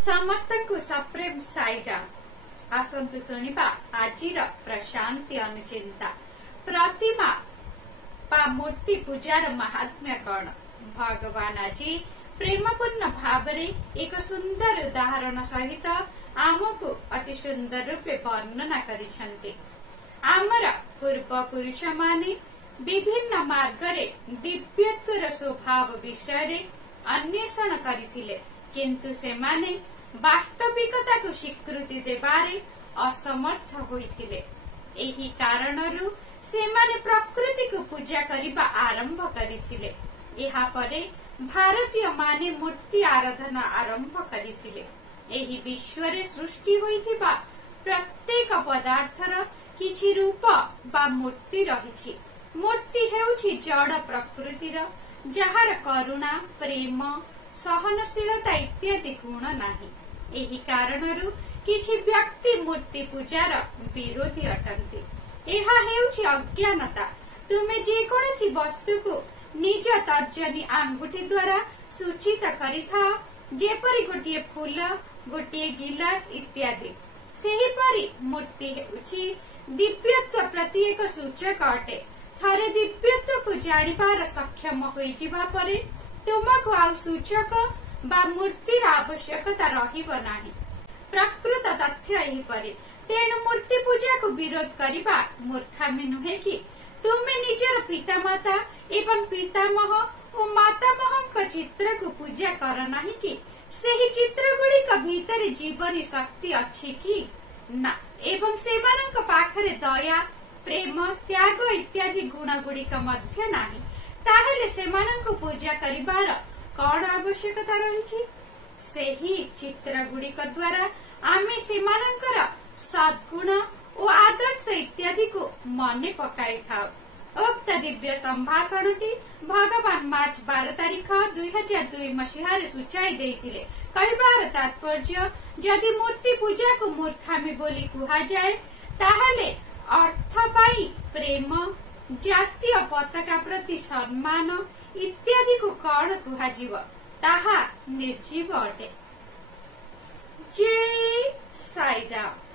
समस्त को सप्रेम साईराम। आसंतु शुणिबा आजिर प्रशांति अनुचिंता प्रतिमा बा मूर्ति पूजार महात्म्य कौन। भगवान आज प्रेमपूर्ण भावरे एक सुंदर उदाहरण सहित आमको अति सुंदर रूपे वर्णना करिसेंति। आमर पूर्व पुरुष माने विभिन्न मार्गरे दिव्यत्वर स्वभाव विषय अन्वेषण करथिले, किंतु सेमाने वास्तविकता को स्वीकृति देबारे असमर्थ होइथिले। एही कारणरु सेमाने प्रकृति को पूजा करिबा आरंभ करिथिले। एहा परे भारतीय माने मूर्ति आराधना आरंभ करिथिले। एही विश्वरे सृष्टि होइथिबा प्रत्येक पदार्थर किछि रूप बा मूर्ति रहिछि। मूर्ति हेउछि जड़ प्रकृतिर, जहार करुणा, प्रेम, सहनशीलता इत्यादि गुण नाही। एही कारणरु किछि व्यक्ति मूर्ति पूजार विरोधी अटंती। एहा हेउछि अज्ञानता। तुमे जे कोनोसी वस्तु को निज तर्जनी आंगुठी द्वारा सूचित करिथाओ, जेपरि गोटिए फूल, गोटिए गिलास इत्यादि। सेहिपरि मूर्ति हेउछि दिव्यत्व प्रति एक सूचक अटे। थरे दिव्यत्व को जानिबार सक्षम होई जिबा परे तुमको आउ सूचक बा मूर्तिर आवश्यकता रहिब नाही। प्रकृत तथ्य एही परे। तेणु मूर्ति पूजा को विरोध करिबा मूर्खामी नुहे कि तुमे निजर पितामाता एवं पितामह और मातामह चित्र को पूजा कर नाही कि सेही चित्र गुड़िक भीतर जीवनी शक्ति अछि कि ना, एवं सेमानक पाखरे दया, प्रेम, त्याग इत्यादि गुण गुड़िक मध्य नाही। ताहेले सेमानक पूजा करिबार कौन आवश्यकता रहिछि? सेही चित्र गुड़िक द्वारा आमे सेमानकर सद्गुण और आदर्श इत्यादि को मने पकाई थाओ। उक्त दिव्य संभाषणटी भगवान मार्च 12 तारिख 2002 मसीहारे सूचाई देइथिले। कहिबार तात्पर्य, जदि मूर्ति पूजा को मूर्खामी बोली कुहा जाए, ताहले अर्थ पाई प्रेम, जातीय पताका प्रति सम्मान इत्यादि को कौन कुहाजिव? ताहा निर्जीव अटे। जय साईराम।